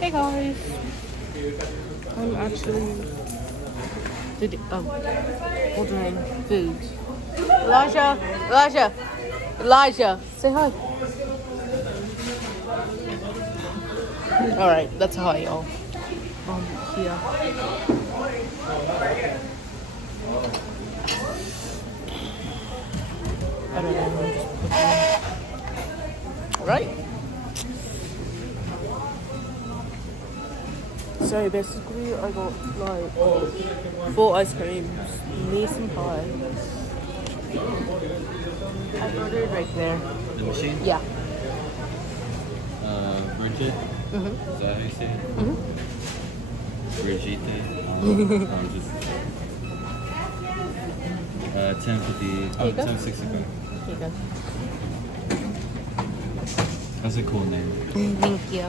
Hey guys, I'm actually ordering food. Elijah, say hi. Alright, that's a hi, y'all. Here. I don't know. Right? So basically, I got like 4 ice creams, me some pie. I ordered right there. The machine? Yeah. Bridget? Mhm. Is that how you say it? Mhm. Brigitte? Just 10.50. Here you go. 10.65. Here you go. That's a cool name. Thank you.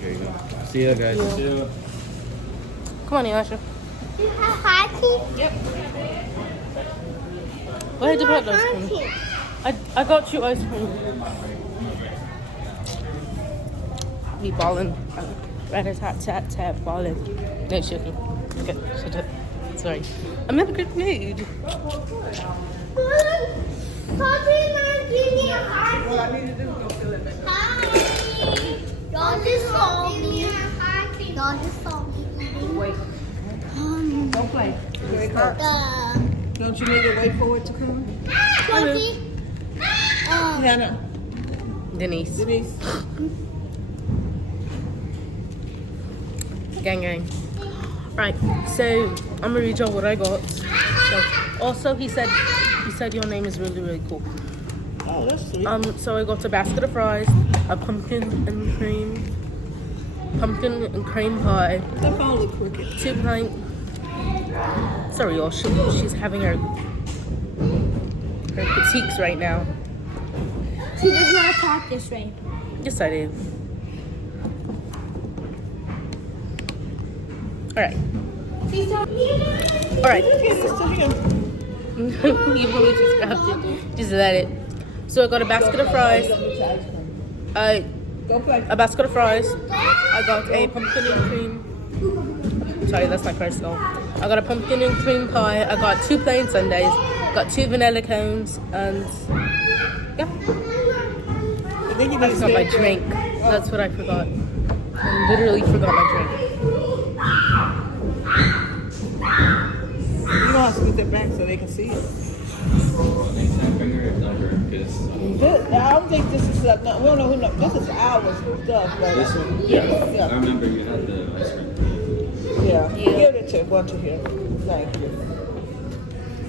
There you go. See ya, guys. Yeah. See ya. Come on, Elisha. You have party? Yep. Where did you put ice cream? I got you ice cream. We ballin'. Rat-a-tat-tat-tat ballin'. No, joking. Okay, shut up. Sorry. I'm in a good mood. Don't just saw me. Don't just saw me. Wait, don't play. Here it comes. Don't you need to wait for it to come? Hannah, Denise. Denise. Gang. Right, so I'm gonna read y'all what I got. So, also, he said your name is really, really cool. Oh, that's sweet. So I got a basket of fries, a pumpkin and cream pie, The phone look crooked. 2 pint. Sorry, y'all. She's having her critiques right now. She does not talk this way. Yes, I do. All right. You really just grabbed it. Just let it. So I got a basket of fries. Go play. A basket of fries. I got a pumpkin and cream. Sorry, that's my personal. I got a pumpkin and cream pie. I got 2 plain sundaes. Got 2 vanilla cones, and yeah. That's not my drink. That's what I forgot. I literally forgot my drink. You don't have to put that back so they can see it. Finger number, because I don't think this is like, no, we don't know who, this is ours stuff, but this one? Yeah. I remember you had the ice cream. yeah. Give it to one to here. Thank you.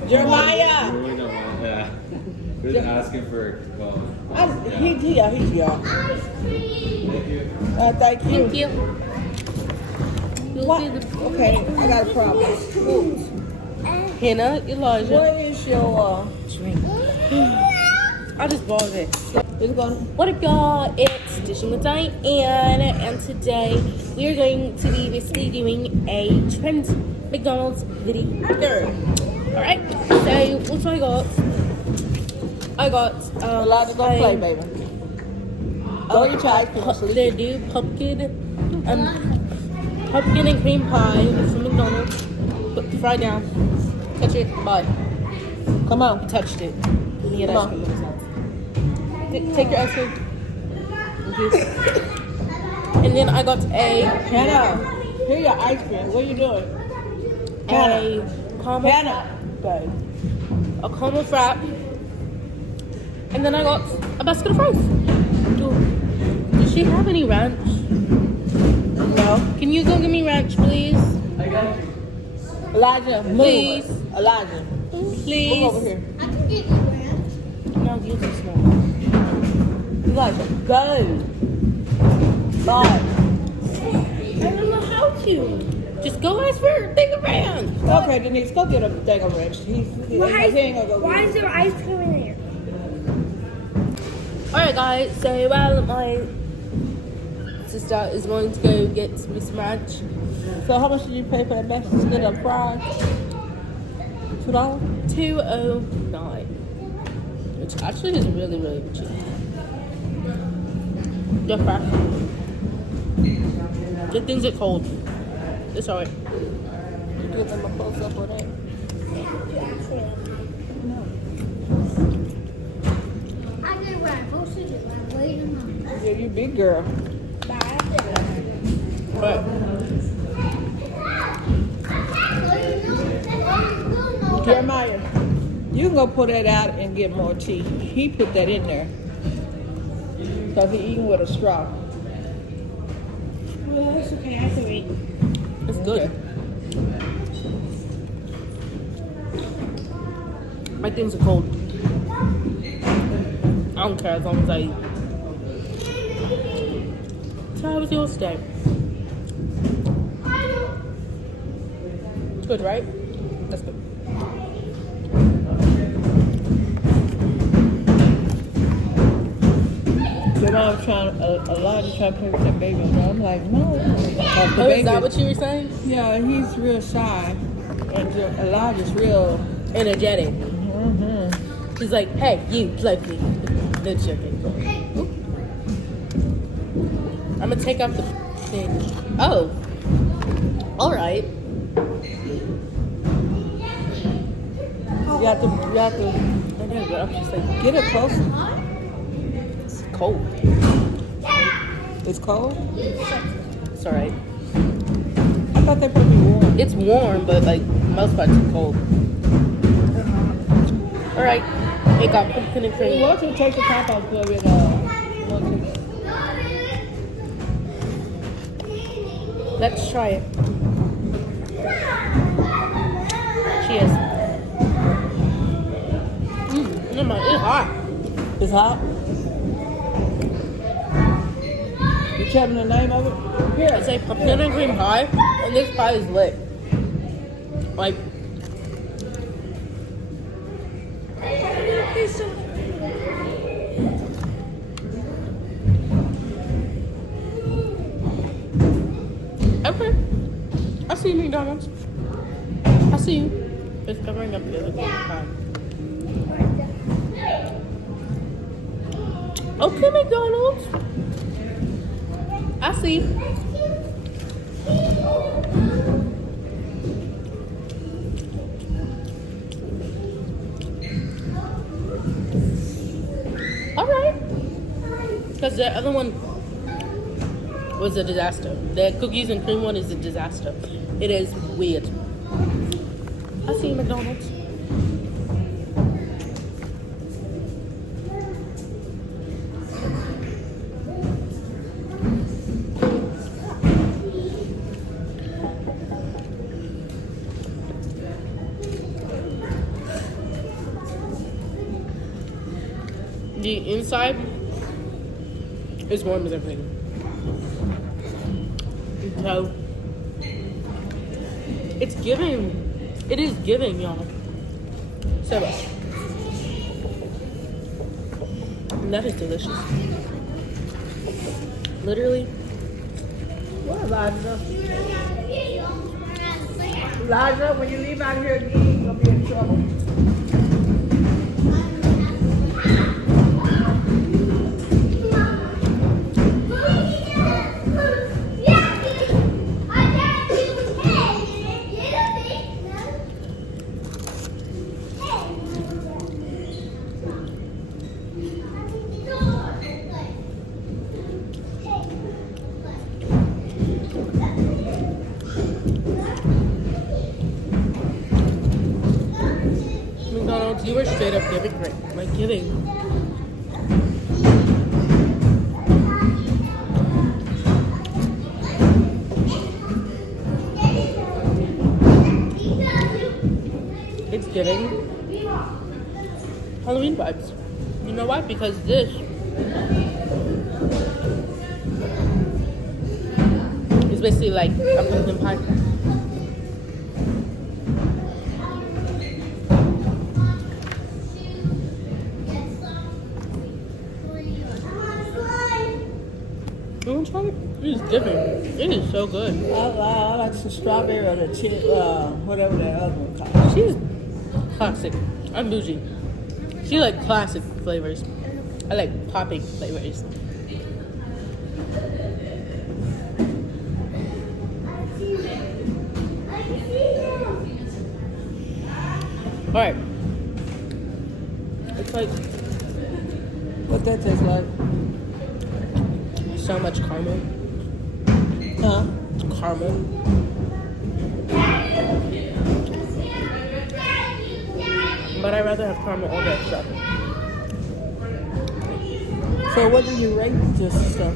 Jeremiah! You really don't want that. We're just asking for, well, He's here. thank you. Thank you. Thank you. What? Okay, I got a problem. Hannah, Elijah. What is your Drink. I just bought it. It's going. What up, y'all? It's Dishing with Diane, and today we are going to be basically doing a trend McDonald's video. Alright, so what I got? I got Elijah, go play, baby. Go eat your ice cream. They do pumpkin and cream pie from McDonald's. Put the fry down. Touch it. Bye. Come on. You touched it. You get Come ice cream. Take your ice cream. Thank you. And then I got Hannah, here your ice cream. What are you doing? a caramel, Hannah. Okay. a caramel frap, and then I got a basket of fries. Does she have any ranch? No. Can you go give me ranch, please? I got you. Elijah, move. Please. Elijah, Please. move over here. I can get you ranch. No, you just small. Elijah, go. Bye. I don't know how to. Just go ask for a thing of ranch. Okay, Denise, go get a thing of ranch. He ain't gonna go Why get is there ice cream in there? Alright guys, so while my sister is going to go get Miss Ranch. So how much did you pay for that mashed potato and fries? $2? $2.09, which actually is really, really cheap. They're fresh. The things are cold. It's alright. Give them a close up with that. I did what I'm supposed to do. I'm waiting on. Yeah, you big girl. But Jeremiah, you can go pull that out and get more tea. He put that in there. Because he eating with a straw. well, it's okay. I can eat. It's good. Okay. My things are cold. I don't care as long as I eat. So how was yours today? It's good, right? That's good. Your mom's trying, Elijah's trying to play with that baby. And I'm like, no. The Oh, is baby, that what you were saying? yeah, he's real shy. And Elijah's real. Energetic. Mm-hmm. He's like, hey, you, play with me. No joking. I'm gonna take off the thing. Oh. Alright. You have to I know, but I'm just like, get it closer. it's cold. It's cold? It's alright. I thought they put me warm. It's warm, but like most parts are cold. Alright. It got pumpkin and cream. Why don't you take the top off with monkey? Let's try it. Cheers. No, it's hot. It's hot? You tell me the name of it? Here. It's a pumpkin and cream pie, and this pie is lit. Like, okay. I see you, McDonald's. I see you. It's covering up the other pie. Okay, McDonald's. I see. Alright. Because the other one was a disaster. The cookies and cream one is a disaster. It is weird. I see you, McDonald's. The inside is warm as everything. So it's giving. It is giving, y'all. So much. And that is delicious. Literally. What, Elijah? Elijah, when you leave out here again, you're going to be in trouble. McDonald's, you were straight up giving great. Like giving. It's giving Halloween vibes. You know why? Because this is basically like a pumpkin pie. want to try it? It is different. It is so good. I like some strawberry or the whatever that other one called. She's classic. I'm bougie. She like classic flavors. I like popping flavors. Alright. It's like What that tastes like? so much caramel. Huh? Caramel. But I'd rather have caramel all that stuff. So what do you rate this stuff?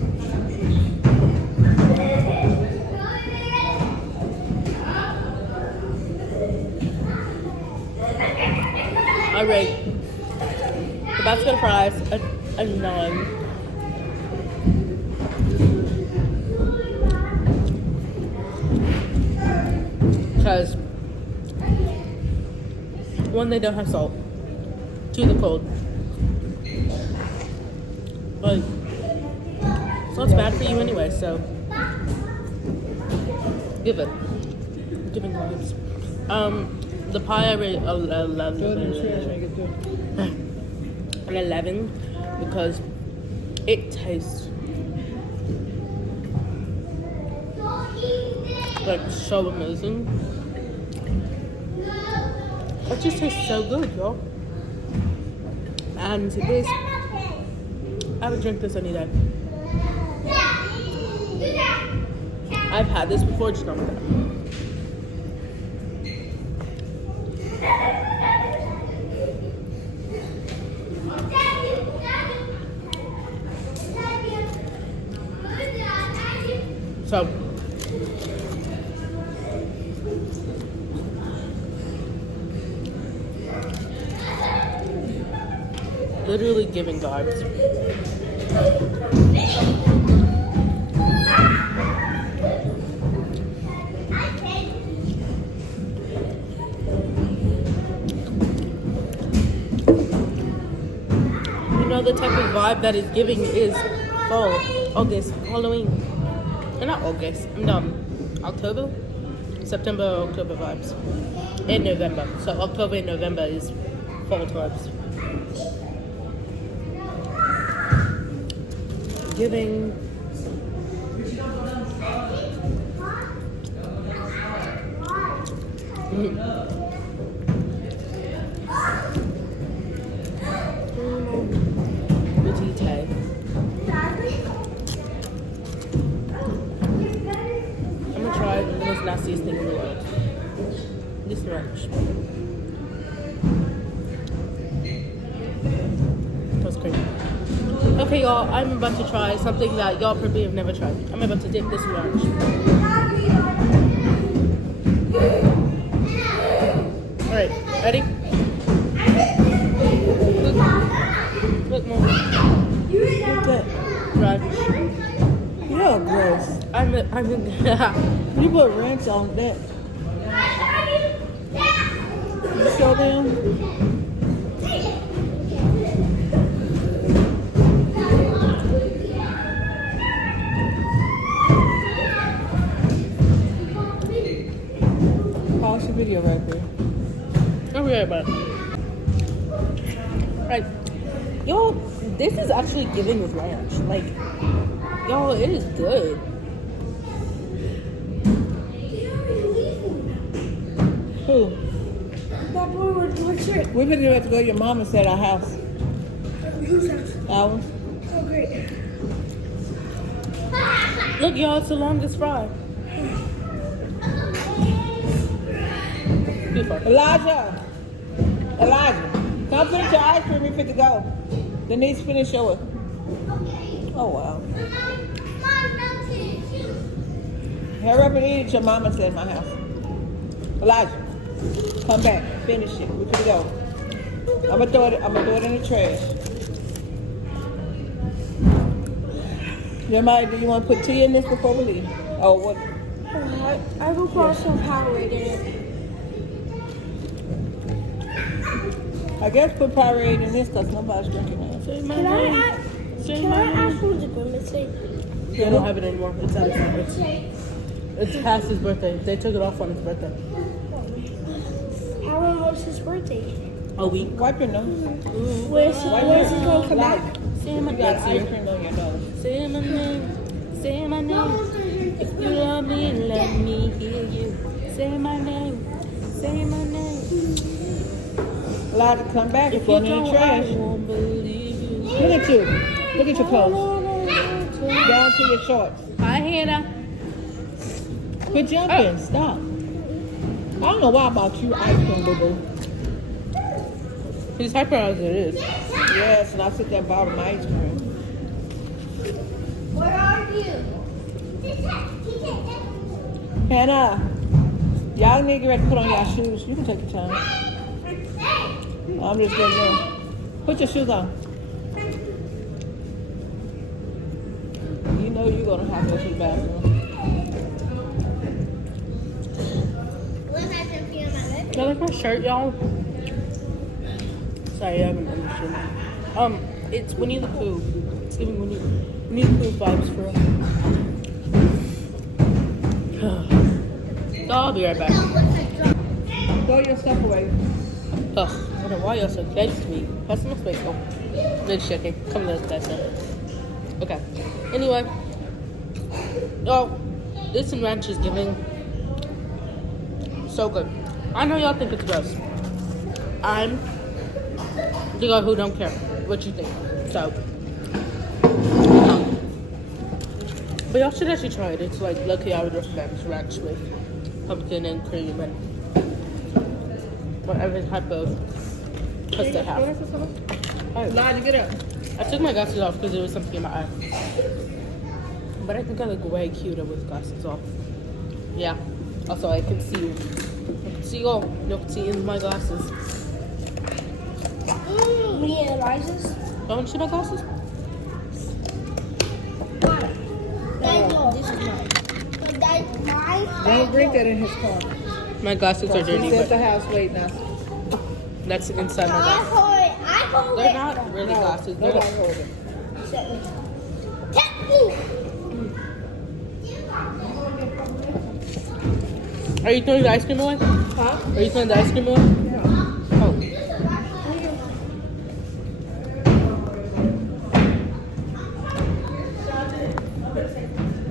I rate the basket of fries a 9. Because 1, they don't have salt. 2, they're cold. But salt's bad for you anyway, so give it. Giving vibes. The pie I rate Throw it in the trash, make it through. an 11 because it tastes like so amazing. It just tastes so good, y'all. And this, I would drink this any day. I've had this before, just not with that. So, literally giving vibes. You know, the type of vibe that is giving is fall, August, Halloween. Not August, October? September, October vibes. And November. So October and November is fall vibes. Giving. Veggie. I'm gonna try the most nastiest thing in the world. This ranch. That's crazy. Okay, y'all, I'm about to try something that y'all probably have never tried. I'm about to dip this in ranch. Alright, ready? Look, Mom. What's that? Ranch. You're gross. I'm in You put ranch on that. You show them? Pause the video right there. Okay, but right, y'all, this is actually giving with ranch. Like, y'all, it is good. Who? That boy what's it? We're gonna have to go to your mama's at our house. Whose house? Ours. Oh, great. Look, y'all, it's the longest fry. Beautiful. Elijah, come finish your ice cream. We fit to go. Denise, finish yours. Oh wow. Hurry up and eat it. Your mama said in my house. Elijah, come back. Finish it. We fit to go. I'm gonna throw it in the trash. Jeremiah, do you want to put tea in this before we leave? Oh, what? I will put some Powerade in it. I guess put Powerade in this because nobody's drinking it. Say my Can I name. ask? Say Can my I name. ask what the grimace say? They don't have it anymore. It's out of service. It's past his birthday. They took it off on his birthday. How long was his birthday? A week. Wipe your nose. Where's he going to come back? Say my You got ice name. cream on your nose. Say my name. Say my name. If you love me, let me hear you. Say my name. Say my name. Allowed to come back. It's If you going in the don't, I trash. won't believe you. Look at you. Look at your clothes. Down to your shorts. Hi, Hannah. Quit jumping. Stop. I don't know why I bought you ice cream, boo-boo. He's hyper as it is. Yes, and I sit there and bought him ice cream. Where are you? Hannah, y'all need to get ready to put on y'all shoes. You can take your time. I'm just getting there. Put your shoes on. You know you're going to have to go to the bathroom. I like my shirt, y'all. Sorry, I haven't understood. It's Winnie the Pooh. It's giving Winnie the Pooh vibes for us. I'll be right back. Throw your stuff away. Ugh, I don't know why you're so close to me. Pass my space. Oh, just checking. Come on, that's it. Okay. Anyway. Oh, this and ranch is giving so good. I know y'all think it's gross. I'm the guy who don't care what you think. So, but y'all should actually try it. It's like lucky I would recommend ranch with pumpkin and cream and whatever type of crust they have. Elijah, get up. I took my glasses off because there was something in my eye. But I think I look way cuter with glasses off. Yeah. Also, I can see you. I can see you all. You can see in my glasses. Me and Elijah's. Don't you see my glasses? This is mine. That's mine. Don't drink that in his car. My glasses are dirty, He's at the but house waiting us. that's inside my I glasses. hold it. I hold They're it. not really glasses. They're Nobody hold it. Are you throwing the ice cream away? Huh? Are you throwing the ice cream away? Oh.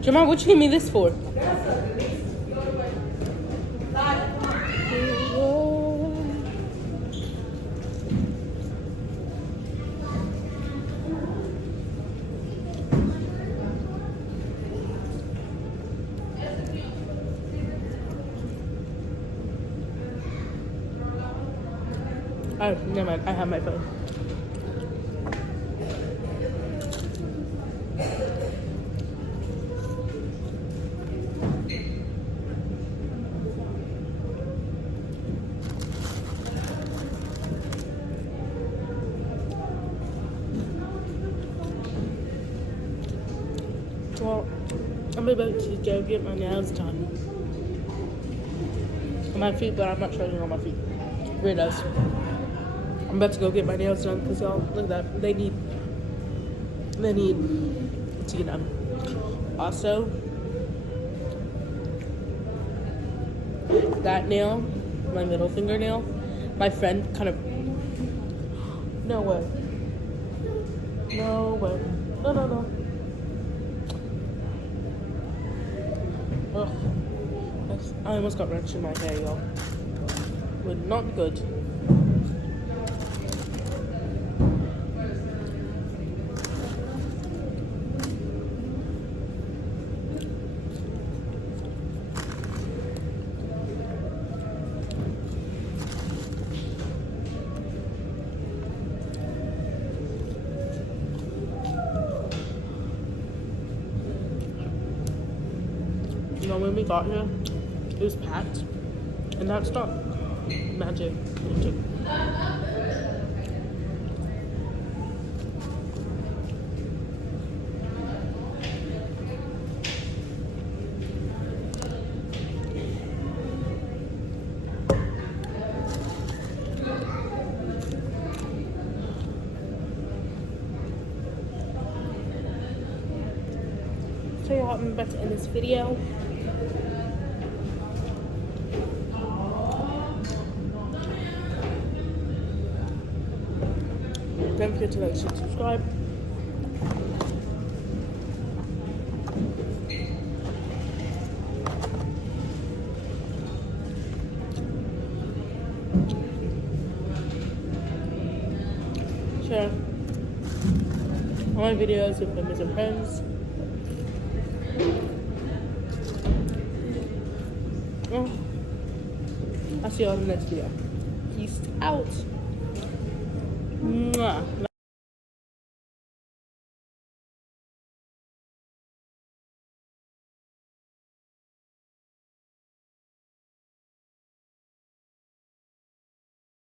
Jamal, what you give me this for? Oh, never mind. I have my phone. Well, I'm about to go get my nails done. On my feet, but I'm not showing you on my feet. Weirdos. I'm about to go get my nails done because y'all, look at that. They need to get done. Also, that nail, my middle fingernail, my friend kind of, no way. No way. No. Ugh. I almost got wrenched in my hair, y'all. Would not be good. You know, when we got here, it was packed, and now it's stopped. Magic. So yeah, I'm about to end this video. Don't forget to like, share, subscribe. Share all my videos with family and friends. I'll see you all in the next video. Peace out. Mwah.